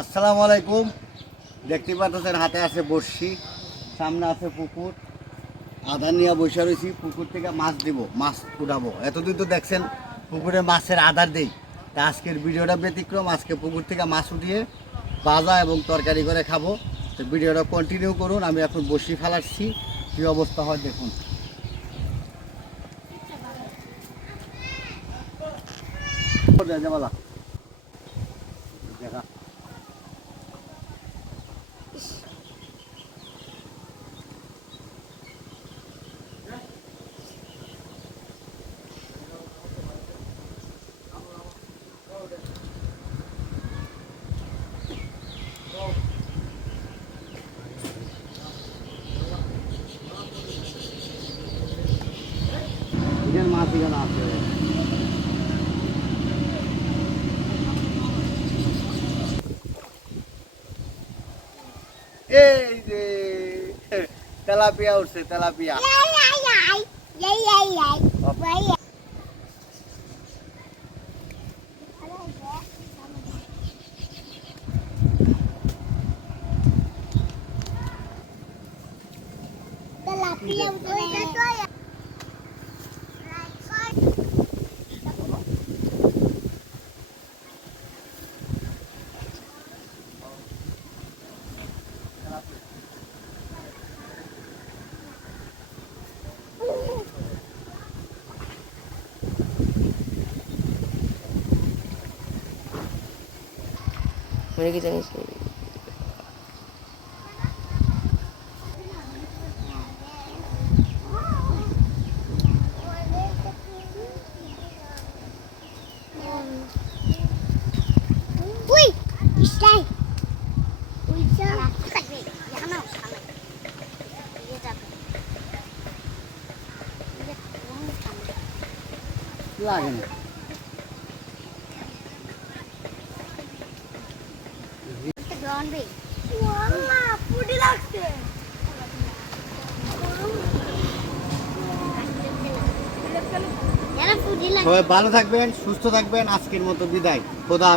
আসসালামু আলাইকুম। দেখতে পাচ্ছেন হাতে আছে বড়শি, সামনে আছে পুকুর। আধার নিয়ে বসে রয়েছি, পুকুর থেকে মাছ দিব, মাছ উঠাবো। এতদিন তো দেখছেন পুকুরে মাছের আধার দেই। তা আজকের ভিডিওটা ব্যতিক্রম, আজকে পুকুর থেকে মাছ উঠিয়ে ভাজা এবং তরকারি করে খাবো। তো ভিডিওটা কন্টিনিউ করুন। আমি এখন বড়শি ফেলাচ্ছি, কী অবস্থা হয় দেখুন। দেখা মাছ এখানে আছে। এই যে তেলাপিয়া উঠছে, tilapia. Mari kita ni. Uy, stay. Uy, jangan. Jangan. লাগে না। সবাই ভালো থাকবেন, সুস্থ থাকবেন। আজকের মতো বিদায়। খোদা।